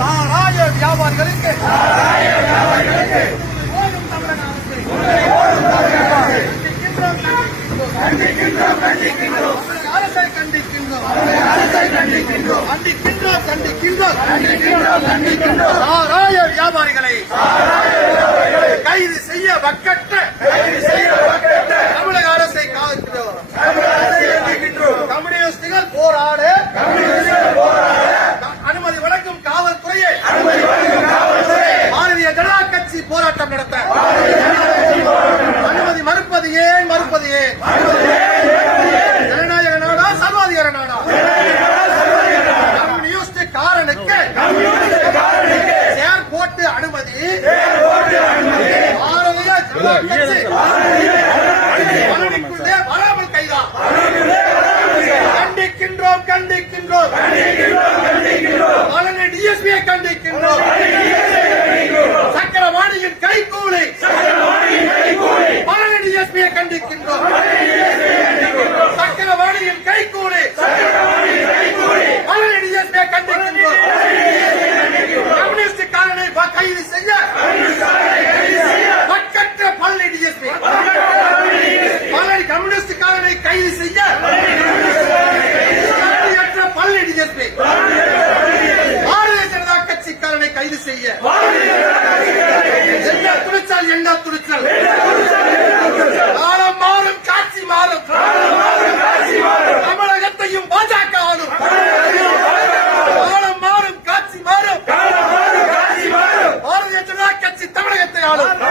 சாராய வியாபாரிகளுக்கு ஓடும் தமிழக அரசு கண்டிக்கின்றோம், கண்டிக்கின்றோம். தமிழக அரசை கண்டிக்கின்றோம் கண்டிக்கின்றோம் கண்டிக்கின்றோம் சாராய வியாபாரிகளை கைது செய்ய வக்கற்ற தமிழக அரசை காக்கிறோம் கம்யூனிஸ்டுகள் போராட அனுமதி வழங்கும் காவல்துறையை பாரதிய ஜனதா கட்சி போராட்டம் நடத்த அனுமதி மறுப்பது ஏன் ஜனநாயக நாடா சர்வாதிகார நாடா கம்யூனிஸ்ட் காரனுக்கு சேர் போட்டு அனுமதி. பாரதிய ஜனதா கட்சி. மரணிக்குள்ளே வராமல் கைதா. கண்டிக்கின்றோம் கண்டிக்கின்றோம். பழனி டிஎஸ்பியை கண்டிக்கின்றோம். விலைக்கூலி மலரடியை கண்டிக்கின்றோம். கம்யூனிஸ்ட் கைது செய்ய பட்கற்ற பள்ளி டிஎஸ்பி பள்ளி காலனை கைது செய்ய கட்டியற்ற பள்ளி டிஎஸ்பி பாரதிய ஜனதா கட்சிக்காரனை கைது செய்ய. என்ன துணிச்சல் என்ன துணிச்சல். കാണും